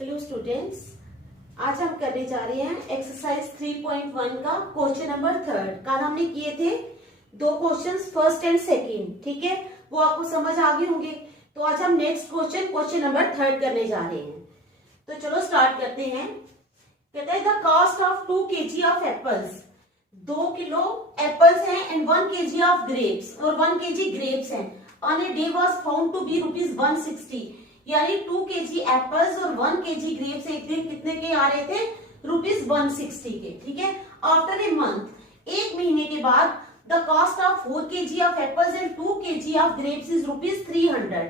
Hello students, आज हम करने जा रहे हैं एक्सरसाइज 3.1 का क्वेश्चन नंबर 3। कल हमने किए थे दो क्वेश्चंस, फर्स्ट एंड सेकंड। ठीक है, वो आपको समझ आ गए होंगे। तो आज हम नेक्स्ट क्वेश्चन नंबर 3 करने जा रहे हैं। तो चलो स्टार्ट करते हैं। कहते हैं the cost of 2 kg of apples. 2 kilo apples हैं एंड 1 kg ऑफ ग्रेप्स, और 1 kg ग्रेप्स हैं। On a day was found to be ₹160। यानी 2 kg एप्पल्स और 1 kg ग्रेप्स एक दिन कितने के आ रहे थे? ₹160 के। ठीक है, आफ्टर ए मंथ, एक महीने के बाद, the cost of 4 kg of apples and 2 kg of grapes is ₹300।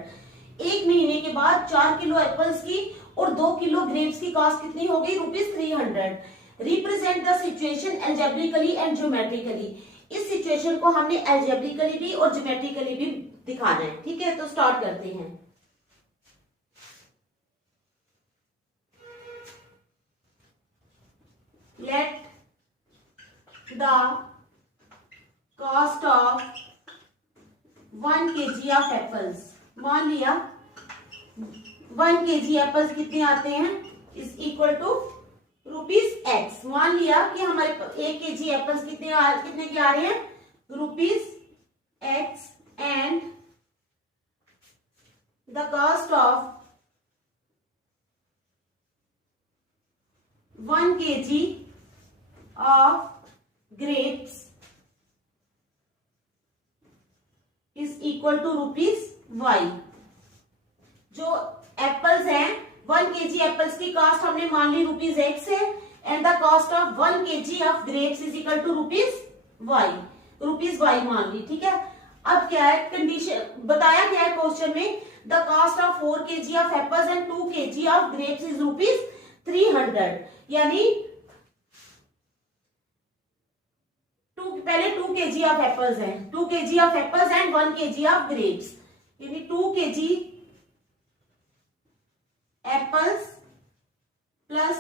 एक महीने के बाद 4 किलो एप्पल्स की और 2 किलो ग्रेप्स की कॉस्ट कितनी हो गई? ₹300। Represent the situation algebraically and geometrically. इस सिचुएशन को हमने एल्जेब्रिकली भी और ज्योमेट्रिकली भी दिखाना है। ठीक है, तो स्टार्ट करते हैं। Let the cost of 1 kg of apples, मान लिया 1 kg एप्पल्स कितने आते हैं? Is equal to ₹X। मान लिया कि हमारे 1 kg एप्पल्स कितने के आ रहे हैं? ₹X and the cost of 1 kg of grapes is equal to ₹Y। जो एप्पल्स हैं, 1 kg एप्पल्स की कॉस्ट हमने मान ली ₹X है and the cost of 1 kg of grapes is equal to ₹Y मान ली। ठीक है, अब क्या है कंडीशन, बताया क्या है क्वेश्चन में? The cost of 4 kg of apples and 2 kg of grapes is ₹300। यानी पहले 2 kg ऑफ एप्पल्स हैं, 2 kg of apples and 1 kg of grapes, यानी 2 kg apples plus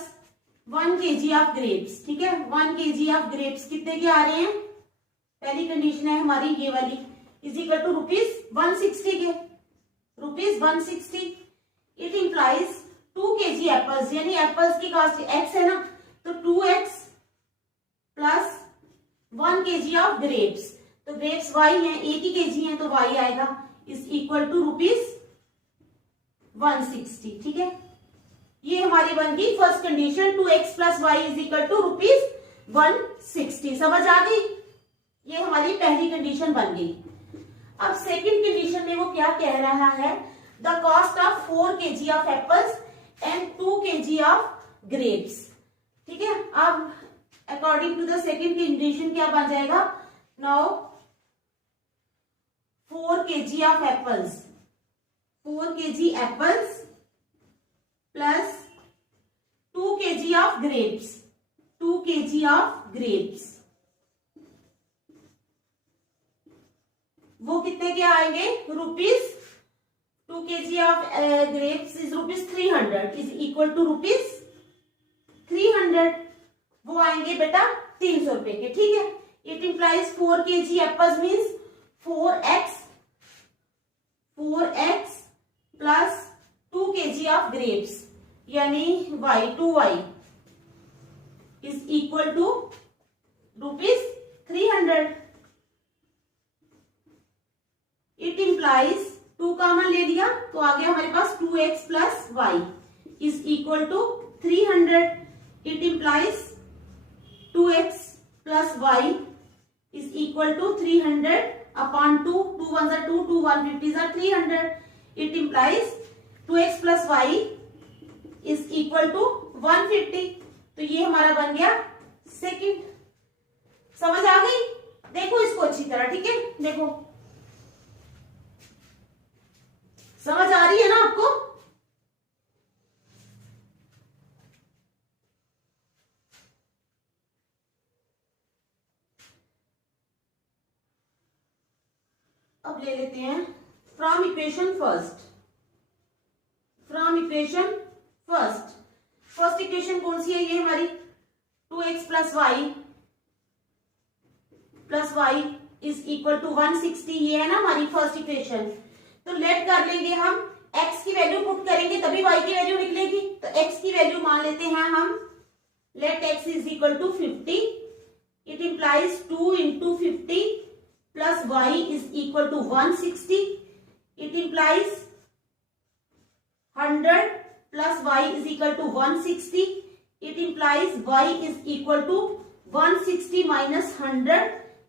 1 kg of grapes. ठीक है, 1 kg ऑफ ग्रेप्स कितने के आ रहे हैं? पहली कंडीशन है हमारी ये वाली, इज इक्वल टू ₹160 के। ₹160 इट इंप्लाइज 2 kg एप्पल्स, यानी एप्पल्स की कॉस्ट x है ना, तो 2x plus 1 kg of grapes, तो ग्रेप्स y हैं, एक ही kg हैं तो y आएगा, इज इक्वल टू ₹160। ठीक है, ये हमारी बन गई first condition, 2x plus y is equal to ₹160। समझ आ गई? ये हमारी पहली कंडीशन बन गई। अब सेकंड कंडीशन में वो क्या कह रहा है? The cost of 4 kg of apples and 2 kg of grapes. ठीक है, अब according to the second condition क्या बन जाएगा? Now 4 kg of apples, 4 kg apples plus 2 kg of grapes, 2 kg of grapes, वो कितने के आएंगे? 2 kg of grapes is ₹300 is equal to ₹300। वो आएंगे बेटा 300 रुपए के। ठीक है, it implies 4 kg apples means 4x plus 2 kg of grapes, यानी y is equal to ₹300। It implies 2 common ले लिया तो आ गया हमारे पास 2x plus y is equal to 300। It implies 2x plus y is equal to 300 upon 2, 2 1s are 2, 2 150s are 300. It implies 2x plus y is equal to 150. तो ये हमारा बन गया सेकंड। समझ आ गई? देखो इसको अच्छी तरह। ठीक है, देखो समझ आ रही है ना आपको? अब ले लेते हैं from equation first. First equation कौन सी है? ये हमारी 2x plus y is equal to 160। ये है ना हमारी फर्स्ट इक्वेशन। तो लेट कर लेंगे हम x की वैल्यू पुट करेंगे तभी y की वैल्यू निकलेगी। तो x की वैल्यू मान लेते हैं हम, let x is equal to 50, it implies 2 into 50 plus y is equal to 160, it implies 100 plus y is equal to 160, it implies y is equal to 160 minus 100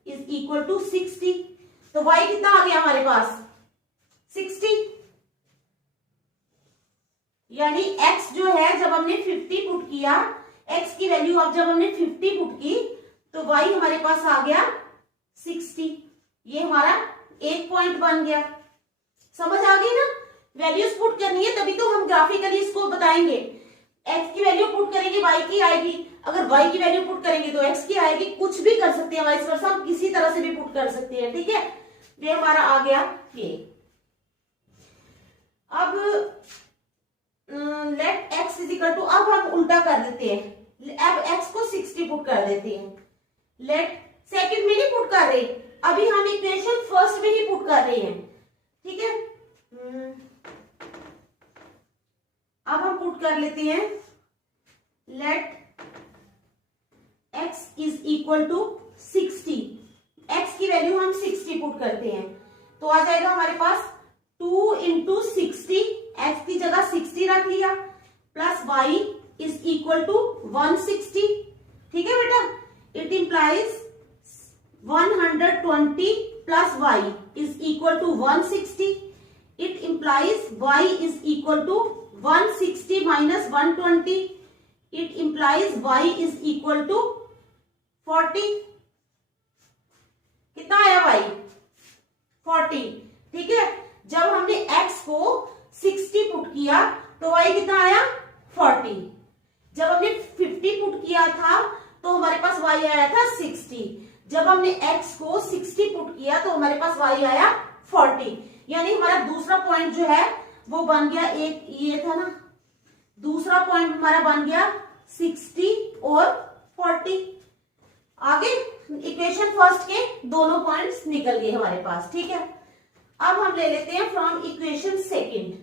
is equal to 60। तो y कितना आ गया हमारे पास 60, यानी x जो है जब हमने 50 put किया, x की वैल्यू अब जब हमने 50 पुट की तो y हमारे पास आ गया 60। ये हमारा एक पॉइंट बन गया। समझ आ गई ना, वैल्यूज पुट करनी है तभी तो हम ग्राफिकली इसको बताएंगे। x की वैल्यू पुट करेंगे y की आएगी, अगर y की वैल्यू पुट करेंगे तो x की आएगी। कुछ भी कर सकते हैं, वाइस वर्सा हम किसी तरह से भी पुट कर सकते हैं, ठीक है। ये हमारा आ गया ये। अब let x is equal to, अब हम उल्टा कर देते हैं, अब x को 60 पुट कर देते हैं। लेट सेकंड में नहीं पुट कर रहे, अभी हम इक्वेशन फर्स्ट में ही पुट कर रहे हैं, ठीक है। अब हम पुट कर लेते हैं, let x is equal to 60, x की वैल्यू हम 60 पुट करते हैं तो आ जाएगा हमारे पास 2 इंटू 60, x की जगह 60 रख लिया, plus y is equal to 160, ठीक है बेटा। It implies 120 plus y is equal to 160, it implies y is equal to 160 minus 120, it implies y is equal to 40। कितना आया y 40, ठीक है। जब हमने x को 60 पुट किया तो y कितना आया 40। जब हमने 50 पुट किया था तो हमारे पास y आया था 60। जब हमने x को 60 पुट किया तो हमारे पास y आया 40। यानी हमारा दूसरा पॉइंट जो है वो बन गया, एक ये था ना, दूसरा पॉइंट हमारा बन गया 60 और 40। आगे इक्वेशन फर्स्ट के दोनों पॉइंट्स निकल गए हमारे पास, ठीक है। अब हम ले लेते हैं फ्रॉम इक्वेशन सेकंड।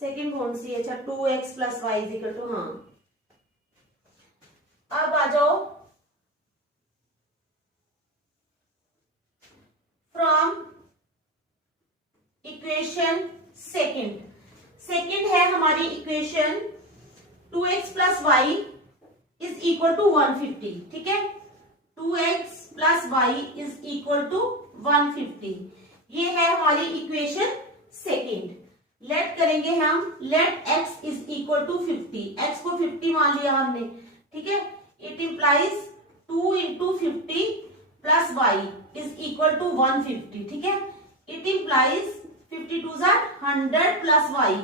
सेकंड कौन सी है? अच्छा 2x plus y is equal to, हाँ अब आ जाओ फ्रॉम इक्वेशन सेकंड। सेकंड है हमारी equation 2x plus y is equal to 150, ठीक है। 2x plus y is equal to 150, ये है हमारी इक्वेशन सेकंड। लेट करेंगे हम, let x is equal to 50, x को 50 मान लिया हमने, ठीक है। It implies 2 into 50 plus y is equal to 150, ठीक है। It implies 52 100 plus y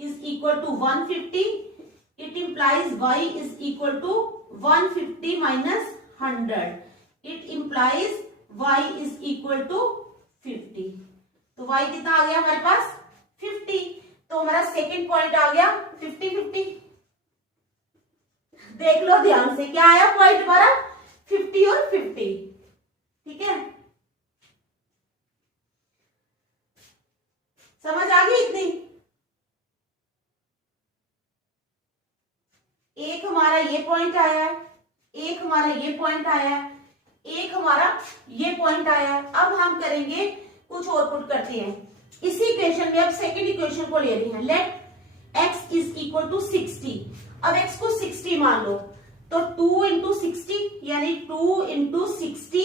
is equal to 150, it implies y is equal to 150 minus 100, it implies y is equal to 50। तो y कितना आ गया हमारे पास 50। तो हमारा सेकंड पॉइंट आ गया 50-50। देख लो ध्यान से, क्या आया पॉइंट हमारा 50 और 50, ठीक है। समझ आ गई इतनी? एक हमारा ये पॉइंट आया है, एक हमारा ये पॉइंट आया है, एक हमारा ये पॉइंट आया है। अब हम करेंगे कुछ और पुट करते हैं इसी इक्वेशन में। अब सेकंड इक्वेशन को ले रहे हैं, let x is equal to 60। अब x को 60 मान लो तो 2 इंटू 60 यानी 2 into 60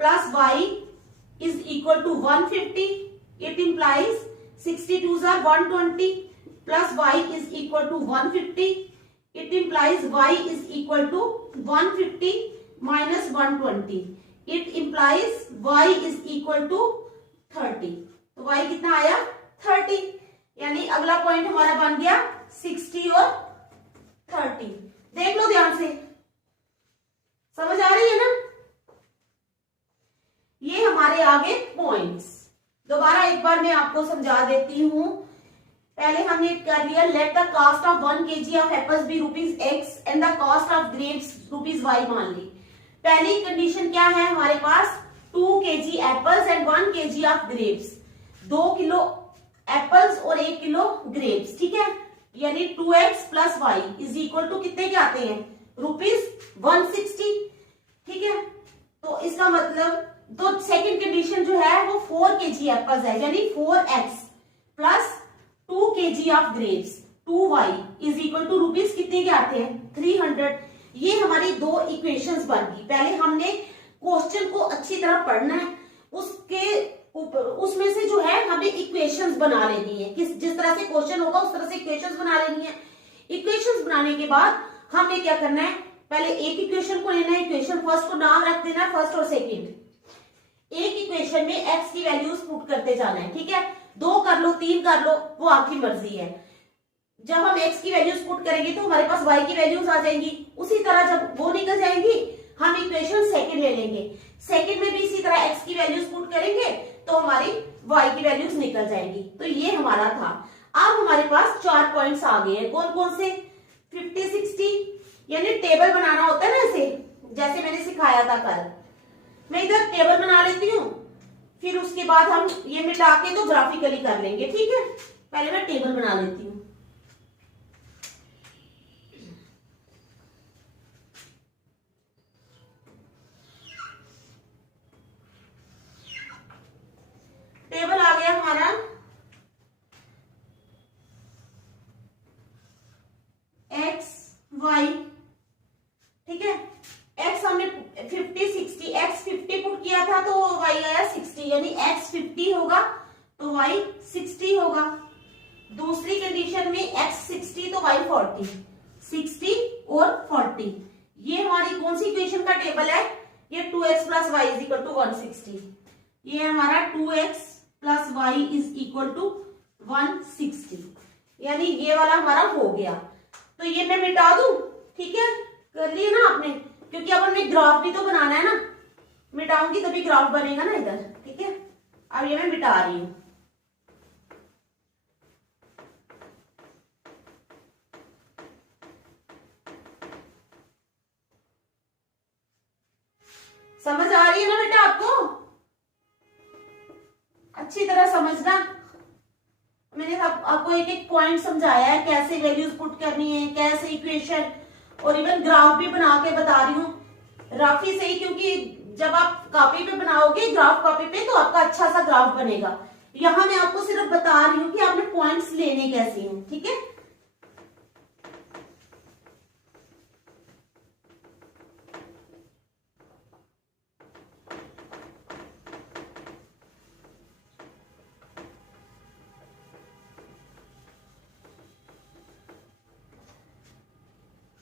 plus y is equal to 150। It implies 62 120 plus y is equal to 150। It implies y is equal to 150 minus 120। It implies y is equal to 30। तो y कितना आया 30, यानी अगला पॉइंट हमारा बन गया 60 और 30। देख लो ध्यान से, समझ आ रही है ना? ये हमारे आगे पॉइंट्स। दोबारा एक बार मैं आपको समझा देती हूं। पहले हमने कर लिया, let the cost of 1 kg of apples be ₹X and the cost of grapes ₹Y मान ली। पहली कंडीशन क्या है हमारे पास, 2 kg apples and 1 kg of grapes. 2 kilo apple और 1 किलो ग्रेप्स, ठीक है। यानी 2x plus y is equal to कितने के आते हैं, ₹160, ठीक है। तो इसका मतलब तो सेकंड कंडीशन जो है वो 4 kg एप्पल्स है, यानी 4x plus 2 kg of grapes 2y is equal to rupees कितने के आते हैं, 300। ये हमारी दो इक्वेशंस बन गई। पहले हमने क्वेश्चन को अच्छी तरह पढ़ना है, उसके ऊपर उसमें से जो है हमें इक्वेशंस बना लेनी है, जिस तरह से क्वेश्चन होगा उस तरह से इक्वेशंस बना लेनी है। इक्वेशंस बनाने के बाद हमें क्या करना है, पहले एक इक्वेशन को लेना है, इक्वेशन फर्स्ट को नाम रख देना है फर्स्ट और सेकंड। एक इक्वेशन में x की वैल्यूज पुट करते जाना है, ठीक है। 2 कर लो 3 कर लो, वो आपकी मर्जी है। जब हम x की वैल्यूज पुट करेंगे तो हमारे पास y की वैल्यूज आ जाएंगी। उसी तरह जब वो निकल जाएंगी हम इक्वेशन सेकंड ले लेंगे, सेकंड में भी इसी तरह x की वैल्यूज पुट करेंगे तो हमारी y की वैल्यूज निकल जाएंगी। तो ये हमारा था। अब हमारे पास 4 पॉइंट्स आ गए हैं, कौन कौन से, 50 60, यानी टेबल बनाना होता है ना ऐसे, जैसे मैंने सिखाया था कल। मैं इधर टेबल बना लेती हूँ, फिर उसके बाद हम ये मिटा के तो ग्राफिकली कर लेंगे, ठीक है। पहले मैं टेबल बना लेती हूँ। टेबल आ गया हमारा x y, ठीक है। x हमने 50 60, x 50 पुट किया था तो y आया 60, यानी x 50 होगा तो y 60 होगा। दूसरी कंडीशन में x 60 तो y 40, 60 और 40। ये हमारी कौन सी इक्वेशन का टेबल है, ये 2x plus y is equal to 160। ये हमारा 2x plus y is equal to 160, यानी ये वाला हमारा हो गया। तो ये मैं मिटा दूं, ठीक है, कर लिया ना आपने, क्योंकि अब हमें ग्राफ भी तो बनाना है ना, मिटाऊंगी तभी ग्राफ बनेगा ना इधर, ठीक है। अब ये मैं मिटा रही हूं। समझ आ रही है ना बेटा आपको, अच्छी तरह समझना। मैंने आपको एक एक पॉइंट समझाया है, कैसे वैल्यूज पुट करनी है, कैसे इक्वेशन, और इवन ग्राफ भी बना के बता रही हूँ। राफी सही, क्योंकि जब आप कॉपी पे बनाओगे, ग्राफ कॉपी पे, तो आपका अच्छा सा ग्राफ बनेगा। यहाँ मैं आपको सिर्फ बता रही हूँ कि आपने पॉइंट्स लेने कैसे हैं, ठीक है।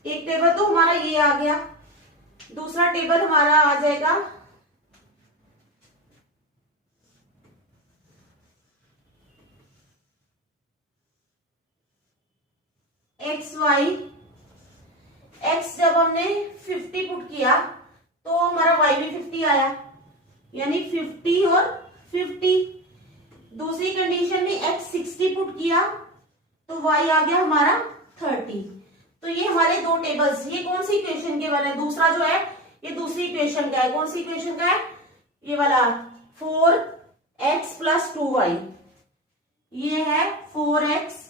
एक टेबल तो हमारा ये आ गया, दूसरा टेबल हमारा आ जाएगा एक्स वाई। एक्स जब हमने 50 पुट किया तो हमारा वाई भी 50 आया, यानी 50 और 50। दूसरी कंडीशन में एक्स 60 पुट किया तो वाई आ गया हमारा 30। तो ये हमारे दो टेबल्स, ये कौन सी इक्वेशन के बने, दूसरा जो है ये दूसरी इक्वेशन का है। कौन सी इक्वेशन का है, ये वाला 4x प्लस 2y, ये है 4x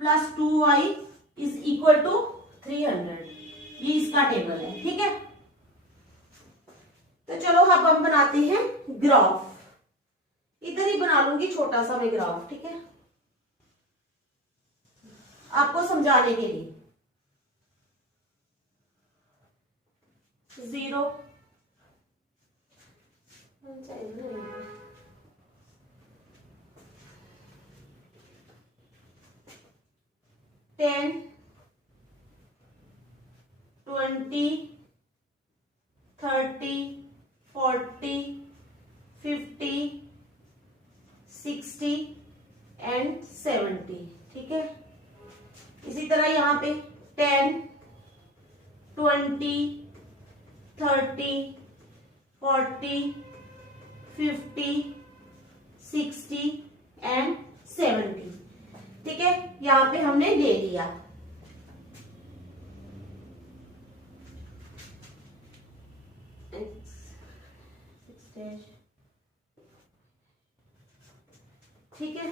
plus 2y is equal to 300। ये इसका टेबल है, ठीक है। तो चलो अब हम बनाते हैं ग्राफ। इधर ही बना लूंगी छोटा सा मैं ग्राफ, ठीक है, आपको समझाने के लिए। 0 10 20 30 40 50 60 एंड 70, ठीक है। इसी तरह यहाँ पे 10 20 30 40 50 60 एंड 70, ठीक है। यहाँ पे हमने ले लिया। ठीक है,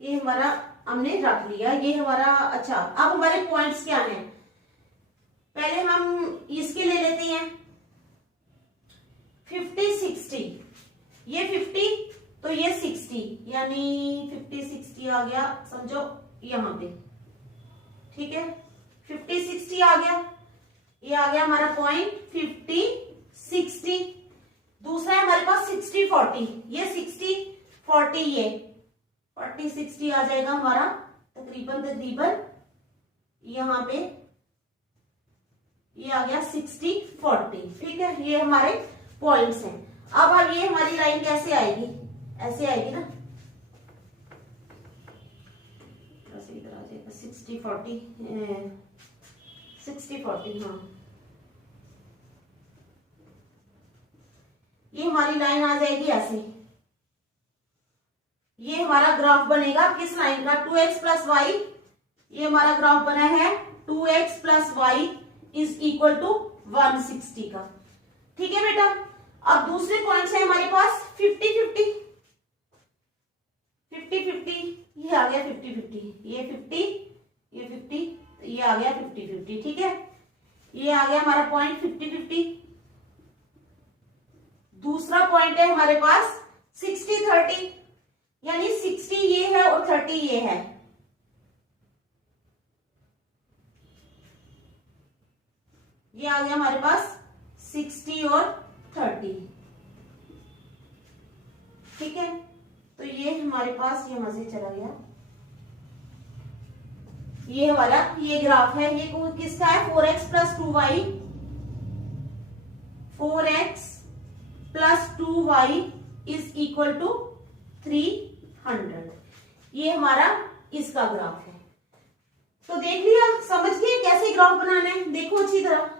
ये हमारा हमने रख लिया, ये हमारा। अच्छा, अब हमारे पॉइंट्स क्या हैं, पहले हम इसके ले लेते हैं 50 60, ये 50 तो ये 60, यानी 50 60 आ गया समझो यहां पे, ठीक है। 50 60 आ गया, ये आ गया हमारा पॉइंट 50 60। दूसरा है हमारे पास 60 40, ये 60 40, ये 40 60 आ जाएगा हमारा तकरीबन यहां पे, ये आ गया 60 40, ठीक है। ये हमारे पॉइंट्स हैं। अब ये हमारी लाइन कैसे आएगी, ऐसे आएगी ना, इधर आ जाएगा 60 40, 60 40, हाँ ये हमारी लाइन आ जाएगी ऐसे। ये हमारा ग्राफ बनेगा किस लाइन का, 2x प्लस वाई, ये हमारा ग्राफ बना है 2x plus y is equal to 160 का, ठीक है बेटा। अब दूसरे पॉइंट्स है हमारे पास 50 50, 50 50, ये आ गया 50 50, ये 50, ये 50, ये आ गया 50 50, ठीक है। ये आ गया हमारा पॉइंट 50 50। दूसरा पॉइंट है हमारे पास 60 30, यानी 60 ये है और 30 ये है, ये आ गया हमारे पास 60 और 30, ठीक है। तो ये हमारे पास ये मजे चला गया, ये हमारा ये ग्राफ है, ये किसका है, 4x plus 2y, 4x plus 2y is equal to 300, ये हमारा इसका ग्राफ है। तो देख लिया, समझ गए कैसे ग्राफ बनाना है, देखो अच्छी तरह।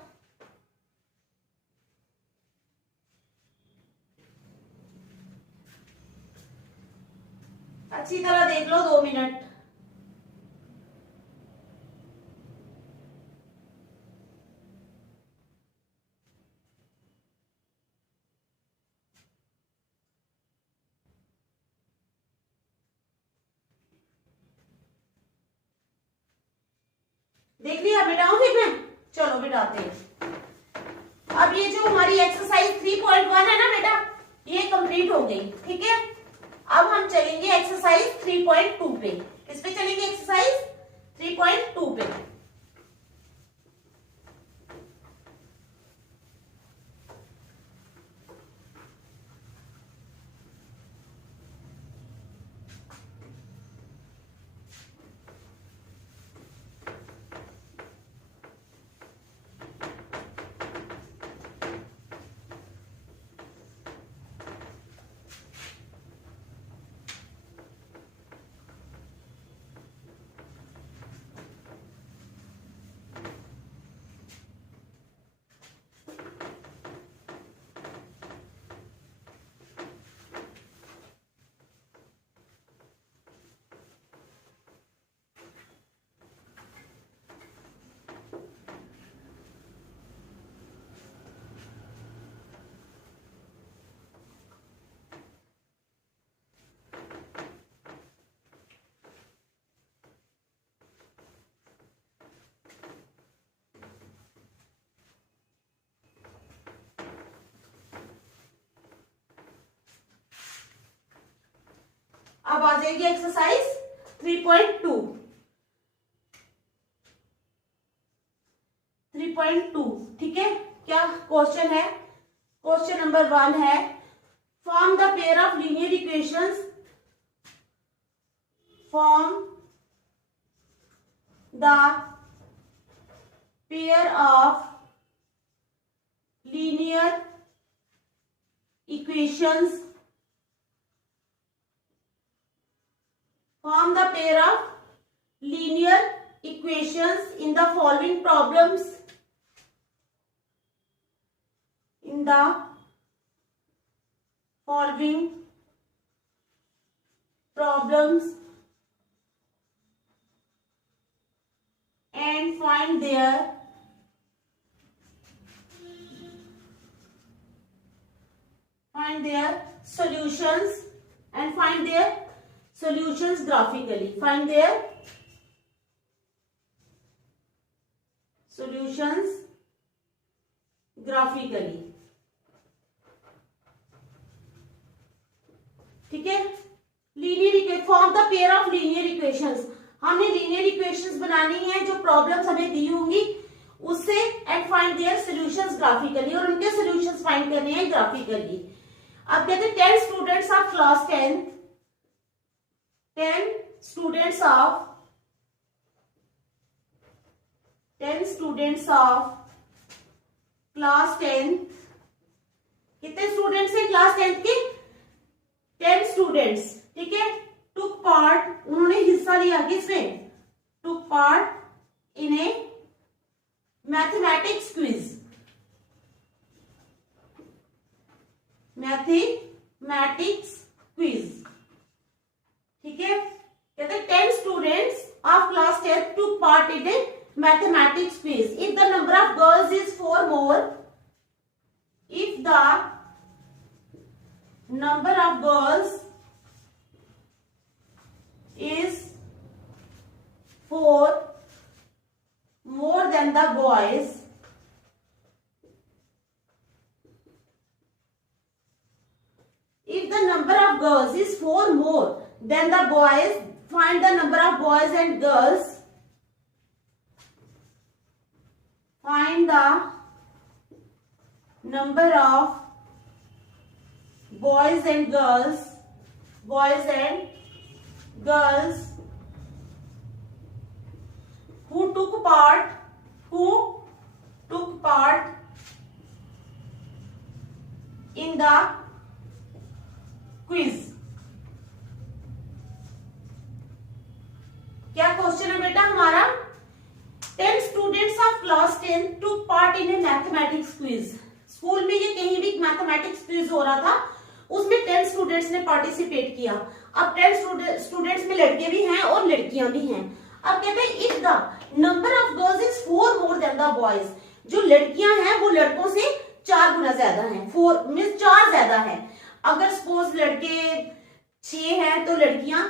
अच्छी तरह देख लो, 2 मिनट। देख लिया, बिठाऊं फिर मैं, चलो बिठाते हैं। अब ये जो हमारी एक्सरसाइज 3.1 है ना बेटा, ये कंप्लीट हो गई, ठीक है। अब हम चलेंगे एक्सरसाइज 3.2 पे। किस पे चलेंगे, एक्सरसाइज 3.2 पे। अब आ जाएगी एक्सरसाइज 3.2। 3.2, ठीक है। क्या क्वेश्चन है, क्वेश्चन नंबर 1 है, form the pair of linear equations, form the pair of linear equations, form the pair of linear equations in the following problems, in the following problems, and find their solutions, and find their solutions graphically. Find their solutions graphically. ठीक है, linear equation, form the pair of linear equations. हमने linear equations बनानी है जो problems हमें दी होंगी उससे, and find their solutions graphically, और उनके सॉल्यूशंस फाइंड करने हैं ग्राफिकली. अब कहते हैं 10 students of class 10 students of class 10, कितने स्टूडेंट्स हैं क्लास 10 के? 10 स्टूडेंट्स. ठीक है, टुक पार्ट, उन्होंने हिस्सा लिया किसमें? टुक पार्ट इन ए मैथमेटिक्स क्विज. Mathematics quiz. ठीक है, कहते हैं 10 students of class 10 took part in A mathematics quiz. If the number of girls is 4 more, if the number of girls is 4 more than the boys, if the number of girls is 4 more than the boys, find the number of boys and girls. Find the number of boys and girls who took part in the quiz. क्या question है बेटा हमारा? 10 students of class 10 took part in A mathematics quiz. School में ये कहीं भी mathematics quiz हो रहा था, उसमें 10 स्टूडेंट्स ने पार्टिसिपेट किया. अब 10 स्टूडेंट्स में लड़के भी हैं और लड़कियां भी हैं. अब कहते हैं if the number of girls is 4 more than the boys, जो लड़कियां हैं वो लड़कों से 4 गुना ज्यादा हैं. 4 मींस 4 ज्यादा है. अगर सपोज लड़के 6 हैं तो लड़कियां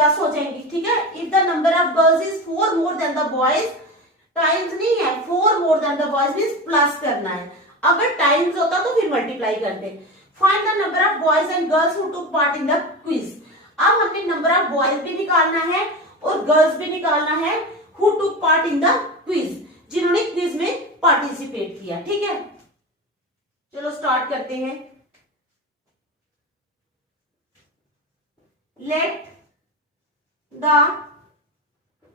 10 हो जाएंगी. ठीक है, if the number of girls is 4 more than the boys, times नहीं है, 4 more than the boys means plus करना है. अगर टाइम्स होता तो फिर मल्टीप्लाई करते. Find the number of boys and girls who took part in the quiz. अब हमें नंबर ऑफ बॉयज भी निकालना है और गर्ल्स भी निकालना है who took part in the quiz, जिन्होंने क्विज में पार्टिसिपेट किया. ठीक है, चलो स्टार्ट करते हैं. Let the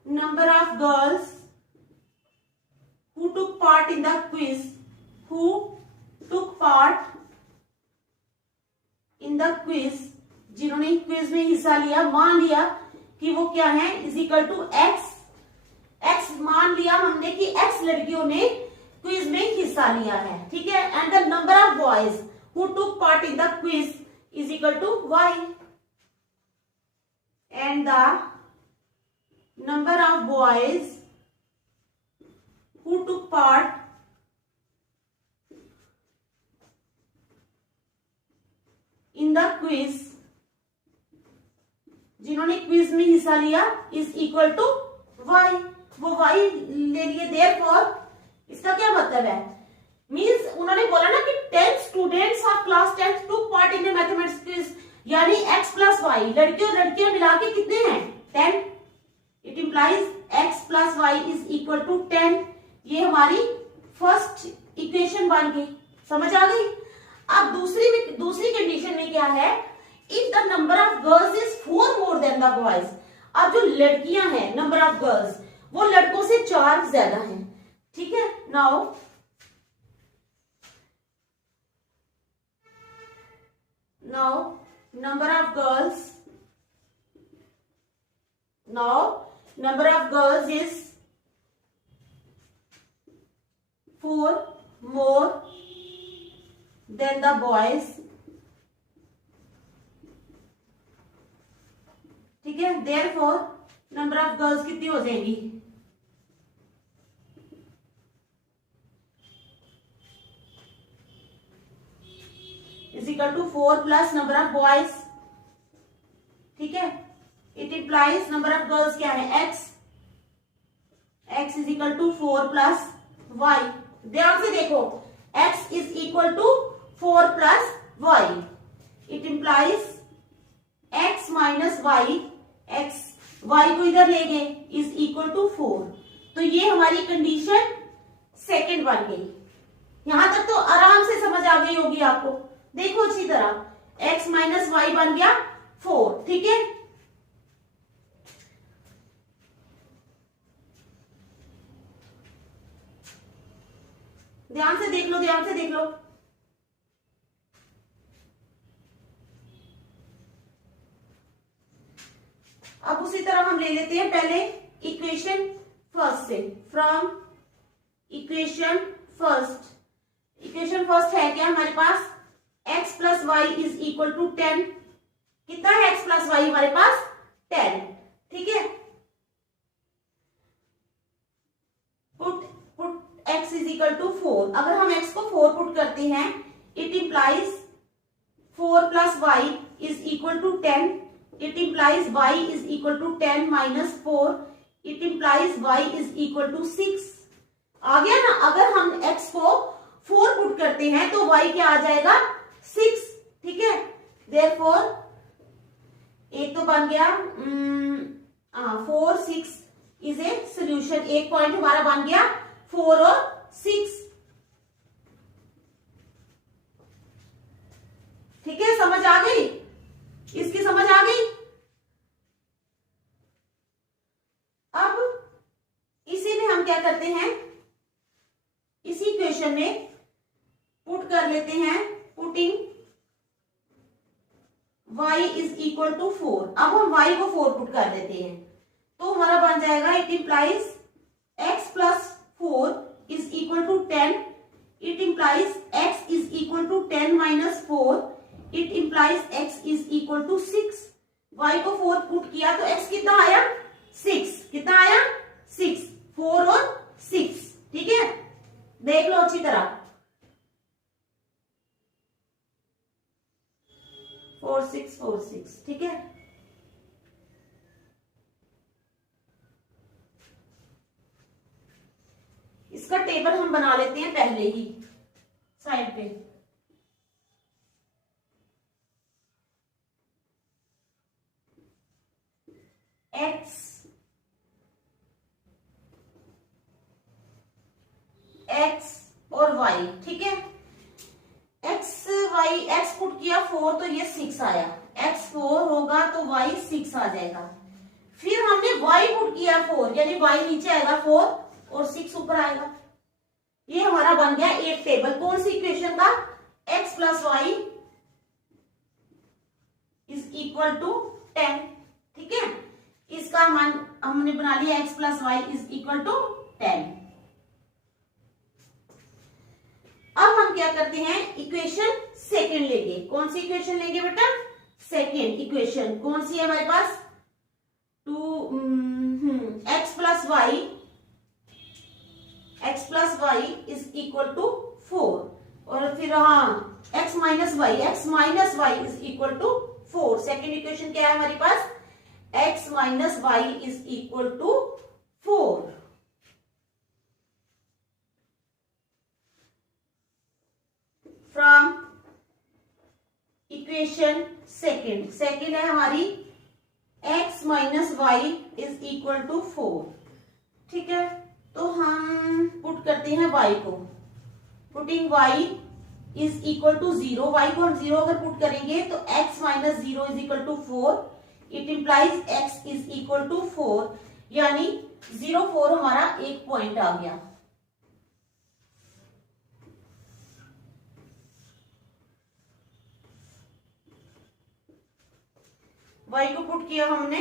number of girls who took part in the quiz, जिन्होंने क्विज में हिस्सा लिया, मान लिया कि वो क्या है, इज इक्वल टू एक्स मान लिया हमने कि एक्स लड़कियों ने क्विज में हिस्सा लिया है. ठीक है, and the number of boys who took part in the quiz is equal to y, and the number of boys who took part in the quiz, जिन्होंने क्विज में हिस्सा लिया, इज इक्वल टू वाई. वो y ले लिए. Therefore इसका क्या मतलब है? मींस उन्होंने बोला ना कि 10 students of class 10 took part in mathematics quiz, यानी x प्लस वाई, लड़कियों मिला के कितने हैं? 10. It implies x plus y is equal to 10. ये हमारी फर्स्ट इक्वेशन बन गई. समझ आ गई? अब दूसरी कंडीशन में क्या है? If the number of girls is 4 more than the boys. अब जो लड़कियां हैं, नंबर ऑफ गर्ल्स, वो लड़कों से 4 ज्यादा हैं. ठीक है, now number of girls is 4 more than the boys. ठीक है, therefore नंबर ऑफ गर्ल्स कितनी हो जाएंगी? Is equal to 4 plus number of boys. ठीक है, it implies number of girls क्या है x, x is equal to 4 plus y. ध्यान से देखो, x is equal to 4 plus y, it implies x minus y, x y को इधर ले गए, इज इक्वल टू 4। तो ये हमारी कंडीशन सेकंड बन गई। यहां तक तो आराम से समझ आ गई होगी आपको। देखो अच्छी तरह, x माइनस वाई बन गया 4, ठीक है। ध्यान से देख लो, ध्यान से देख लो। अब उसी तरह हम ले लेते हैं पहले इक्वेशन फर्स्ट से, from equation first. Equation first है क्या हमारे पास, x plus y is equal to 10। कितना है x प्लस वाई हमारे पास, 10, ठीक है। Put x is equal to 4। अगर हम x को 4 पुट करते हैं, it implies 4 plus y is equal to 10। It implies y is equal to 10 minus 4। It implies y is equal to 6। आ गया ना। अगर हम x को 4 पुट करते हैं तो y क्या आ जाएगा, 6, ठीक है। देयरफॉर एक तो बन गया 4 6 इज ए सोल्यूशन। एक पॉइंट हमारा बन गया 4 और 6, ठीक है। समझ आ गई, इसकी समझ आ गई। अब इसी में हम क्या करते हैं, इसी इक्वेशन में पुट कर लेते हैं, putting y is equal to 4। अब हम y को 4 पुट कर देते हैं तो हमारा बन जाएगा, it implies x plus 4 is equal to 10। It implies x is equal to 10 minus 4। It implies x is equal to 6। y को 4 पुट किया तो x कितना आया, 6। कितना आया, 6, 4 और 6, ठीक है। देख लो अच्छी तरह, 4 6 4 6, ठीक है। इसका टेबल हम बना लेते हैं पहले ही साइड पे। x और y, ठीक है। x पुट किया 4 तो ये 6 आया, x 4 होगा तो y 6 आ जाएगा। फिर हमने y पुट किया 4, यानी y नीचे आएगा 4 और 6 ऊपर आएगा। ये हमारा बन गया एक टेबल। कौन सी इक्वेशन का, x plus y is equal to 10, ठीक है। इसका मान हमने बना लिया, x plus y is equal to 10। अब हम क्या करते हैं, इक्वेशन सेकंड लेंगे। कौन सी इक्वेशन लेंगे बेटा, सेकंड इक्वेशन। कौन सी है हमारे पास, x plus y is equal to 4। और फिर हाँ, x minus y is equal to 4। Second equation क्या है हमारे पास, x minus y is equal to 4। From equation second है हमारी x minus y is equal to 4, ठीक है। तो हम पुट करते हैं y को, putting y is equal to 0। y को हम 0 अगर पुट करेंगे तो x minus 0 is equal to 4। It implies x is equal to 4, यानी 0 4 हमारा एक पॉइंट आ गया। y को पुट किया हमने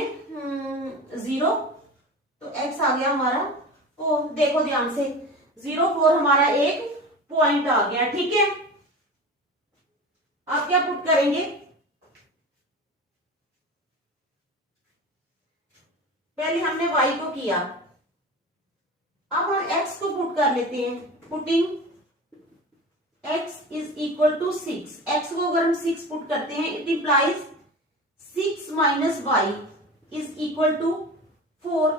0 तो x आ गया हमारा। ओ देखो ध्यान से, 0 4 हमारा एक पॉइंट आ गया, ठीक है। आप क्या पुट करेंगे, पहले हमने y को किया, अब हम x को पुट कर लेते हैं। Putting x is equal to 6। x को अगर हम 6 पुट करते हैं, it implies 6 minus y is equal to 4.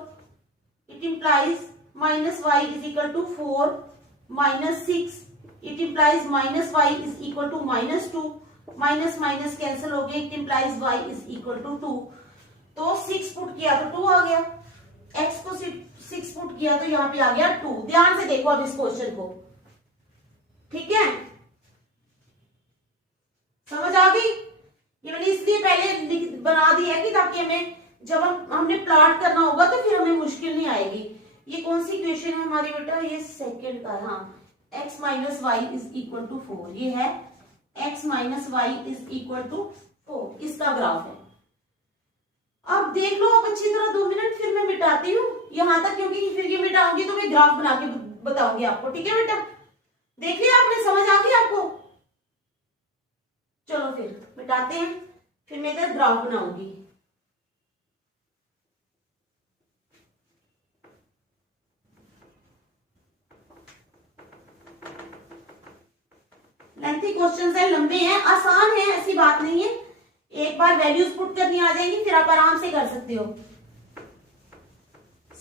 It implies minus y is equal to 4 minus 6. It implies minus y is equal to minus 2. Minus minus cancel हो गया. It implies y is equal to 2. तो 6 put किया तो 2 आ गया. x को 6 put किया तो यहाँ पे आ गया 2. ध्यान से देखो अब इस क्वेश्चन को. ठीक है, समझ आ गई. ये मैंने इसलिए पहले बना दी है कि ताकि हमें जब हमने प्लॉट करना होगा तो फिर हमें मुश्किल नहीं आएगी. ये कौन सी इक्वेशन है हमारी बेटा? ये सेकंड का. हाँ, x minus y is equal to 4. ये है x minus y is equal to 4. इसका ग्राफ है. अब देख लो आप अच्छी तरह 2 मिनट, फिर मैं मिटाती हूँ यहां तक, क्योंकि फिर ये मिटाऊंगी तो मैं ग्राफ बना के बताऊंगी आपको. ठीक है बेटा, देख लिया आपने, समझ आ गई आपको? चलो फिर मिटाते हैं, फिर मैं इधर ग्राफ बनाऊंगी. लेंथी क्वेश्चंस है, लंबे हैं, आसान है, ऐसी बात नहीं है. एक बार वैल्यूज पुट करनी आ जाएगी फिर आप आराम से कर सकते हो.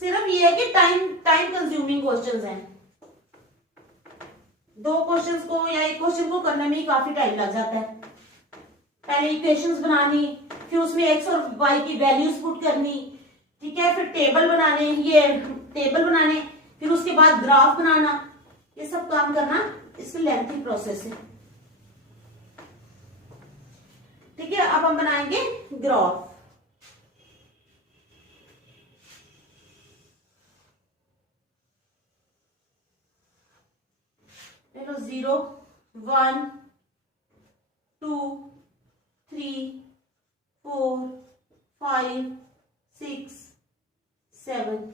सिर्फ ये है कि टाइम कंज्यूमिंग क्वेश्चंस हैं. 2 क्वेश्चंस को या एक क्वेश्चन को करने में ही काफी टाइम लग जाता है. पहले इक्वेशंस बनानी, फिर उसमें एक्स और वाई की वैल्यूज पुट करनी. ठीक है, फिर टेबल बनाने, फिर उसके बाद ग्राफ बनाना. ये सब काम करना इसमें लेंथी प्रोसेस है. ठीक है, अब हम बनाएंगे ग्राफ. देखो 0 1 2 3 4 5 6 7.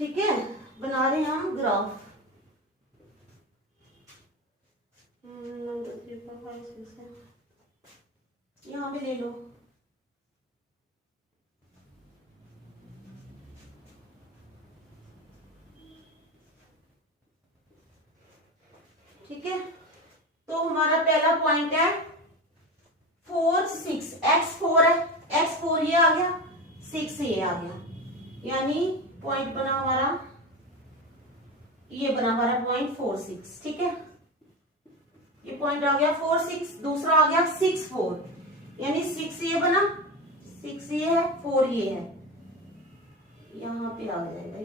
ठीक है, बना रहे हैं हम ग्राफ. यहां पे ले लो. ठीक है, तो हमारा पहला पॉइंट है 4 6. x4 है, x4 ये आ गया, 6 ये आ गया. यानी पॉइंट बना हमारा, ये बना हमारा पॉइंट 4 6. ठीक है, ये पॉइंट आ गया 4 6. दूसरा आ गया 6 4. यानी 6 ये बना, 6 ये है, 4 ये है. यहाँ पे आ जाएगा,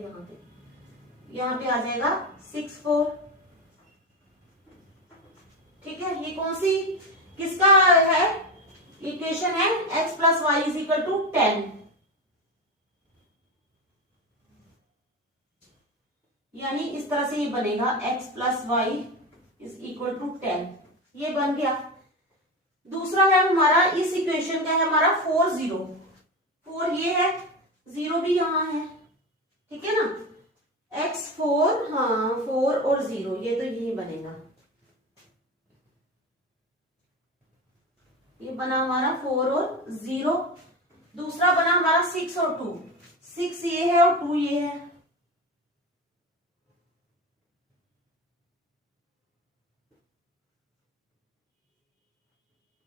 यहाँ पे आ जाएगा 6 4. ठीक है, ये कौन सी किसका है इक्वेशन है? x plus y is equal to 10. यानी इस तरह से ये बनेगा x plus y is equal to 10. ये बन गया. दूसरा है हमारा, इस इक्वेशन का है हमारा 4 0. 4 ये है, 0 भी यहां है. ठीक है ना, x4, हाँ 4 और 0, ये तो यही बनेगा. ये बना हमारा 4 और 0. दूसरा बना हमारा 6 और 2. 6 ये है और 2 ये है.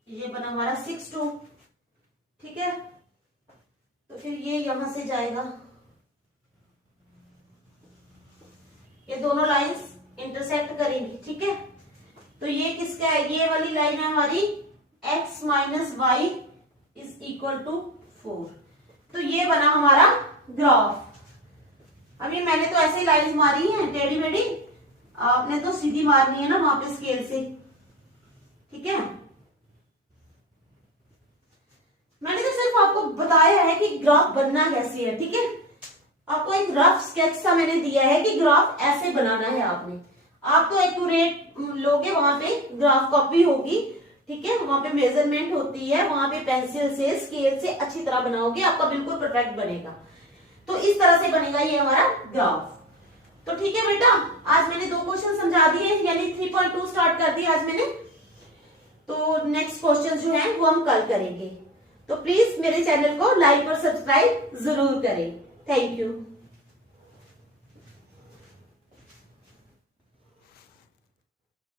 ये बना हमारा 6 2. ठीक है, तो फिर ये यहां से जाएगा, ये दोनों लाइंस इंटरसेक्ट करेंगी. ठीक है, तो ये किसका है? ये वाली लाइन है हमारी x minus y is equal to 4. तो ये बना हमारा ग्राफ. अभी मैंने तो ऐसे लाइंस मारी हैं टेढ़ी मेढ़ी, आपने तो सीधी मारनी है ना वहां पे स्केल से. ठीक है, मैंने तो सिर्फ आपको बताया है कि ग्राफ बनना कैसे है. ठीक है, आपको एक रफ स्केच सा मैंने दिया है कि ग्राफ ऐसे बनाना है आपने. आप तो एक्यूरेट लोगे, वहां पे ग्राफ कॉपी होगी. ठीक है, वहां पे मेजरमेंट होती है, वहां पे पेंसिल से स्केल से अच्छी तरह बनाओगे, आपका बिल्कुल परफेक्ट बनेगा. तो इस तरह से बनेगा ये हमारा ग्राफ. तो ठीक है बेटा, आज मैंने 2 क्वेश्चन समझा दिए, यानी 3.2 स्टार्ट कर दिया आज मैंने. तो नेक्स्ट क्वेश्चन जो है वो हम कल करेंगे. तो प्लीज मेरे चैनल को लाइक और सब्सक्राइब जरूर करें। Thank you.